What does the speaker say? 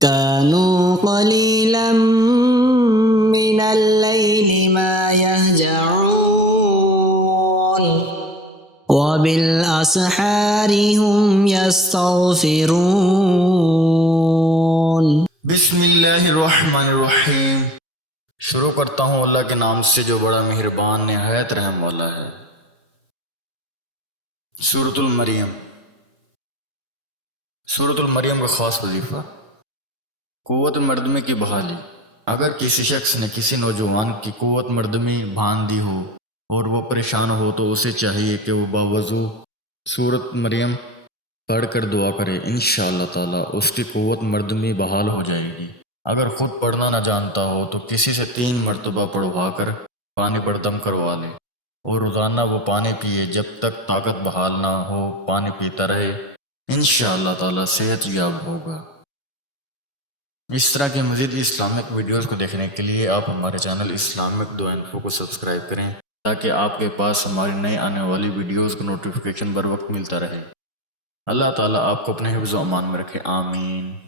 كانوا قليلا من الليل ما يهجعون وبالأسحار هم يستغفرون. بسم اللہ الرحمن الرحیم۔ شروع کرتا ہوں اللہ کے نام سے جو بڑا مہربان نہایت رحم والا ہے۔ سورۃ المریم۔ سورۃ المریم کا خاص وظیفہ قوت مردمی کی بحالی۔ اگر کسی شخص نے کسی نوجوان کی قوت مردمی بھان دی ہو اور وہ پریشان ہو تو اسے چاہیے کہ وہ باوضو سورۃ مریم پڑھ کر دعا کرے، انشاءاللہ تعالی اس کی قوت مردمی بحال ہو جائے گی۔ اگر خود پڑھنا نہ جانتا ہو تو کسی سے 3 مرتبہ پڑھوا کر پانی پر دم کروا لے اور روزانہ وہ پانی پیے جب تک طاقت بحال نہ ہو، پانی پیتا رہے، انشاءاللہ تعالی صحت یاب ہوگا۔ اس طرح کے مزید اسلامک ویڈیوز کو دیکھنے کے لیے آپ ہمارے چینل اسلامک دو انفو کو سبسکرائب کریں تاکہ آپ کے پاس ہماری نئی آنے والی ویڈیوز کا نوٹیفیکیشن بر وقت ملتا رہے۔ اللہ تعالیٰ آپ کو اپنے حفظ و امان میں رکھے، آمین۔